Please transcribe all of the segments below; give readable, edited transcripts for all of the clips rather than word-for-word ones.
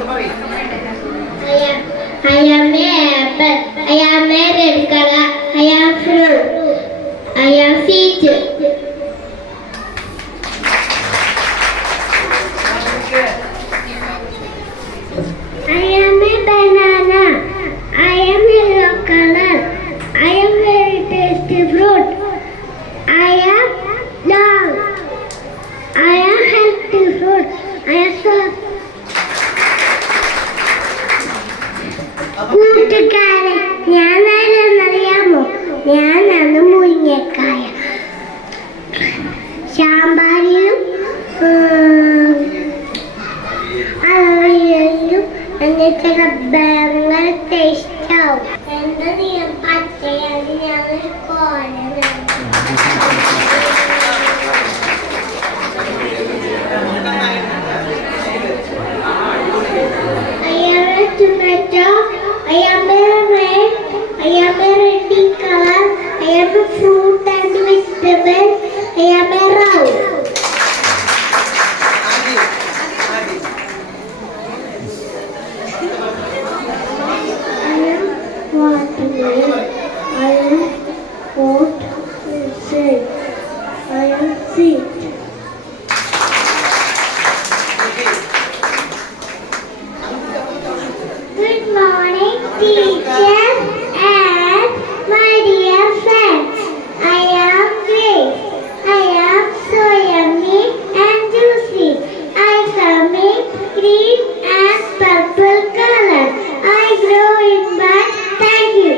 I am a apple. I am a red color. I am fruit. I am peach. I am a banana. I am yellow color. I am very tasty fruit. I am long. I am healthy fruit. I am soft. കൂട്ടുകാരെ ഞാൻ ആരെന്നറിയാമോ? ഞാനാണ് മുരിങ്ങക്കായ. സാമ്പാറിലും അവിയലിലും എന്നിട്ട് ഭയങ്കര ടേസ്റ്റാവും. എന്താ ഞാൻ പച്ചയാണ് ഞങ്ങൾ കോലനാണ്. Tomato. I am a red. I am a red in color. I am a fruit and vegetable. I am a round. I am watermelon. I am hot inside. I am sweet. Good morning, teachers and my dear friends. I am Grace. I am so yummy and juicy. I come in green and purple color. I grow in buds. Thank you.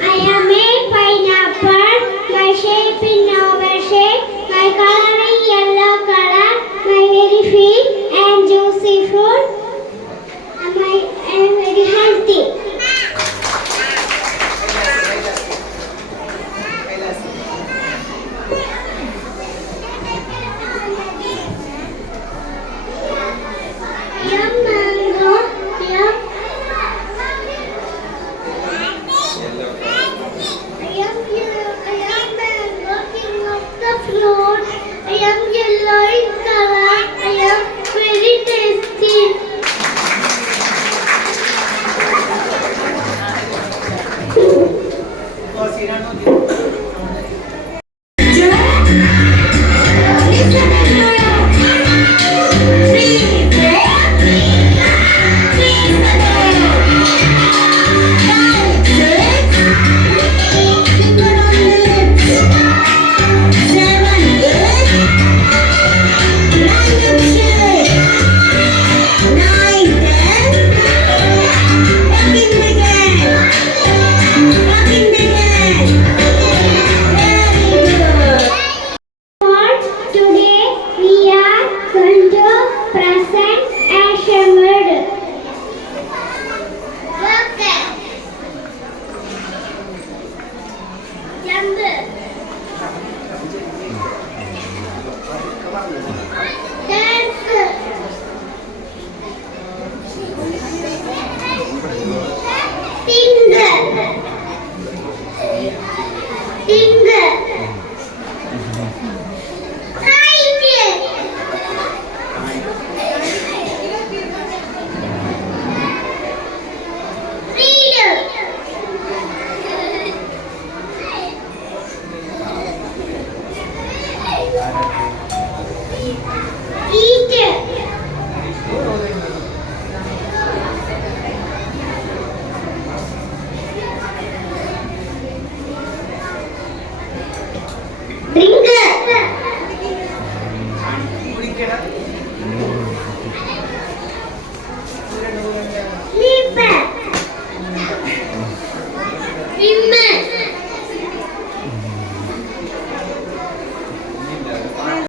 I am a pineapple. My shape is oval shape. My color is yellow color. My very sweet and juicy fruit. And I am very healthy. Yum mango, yum. I am mango, king of the fruit. I am yellow in color. I am very tasty. Today we are going to present action word. Okay. Jump. Dance. Sing. Sing. Freedom.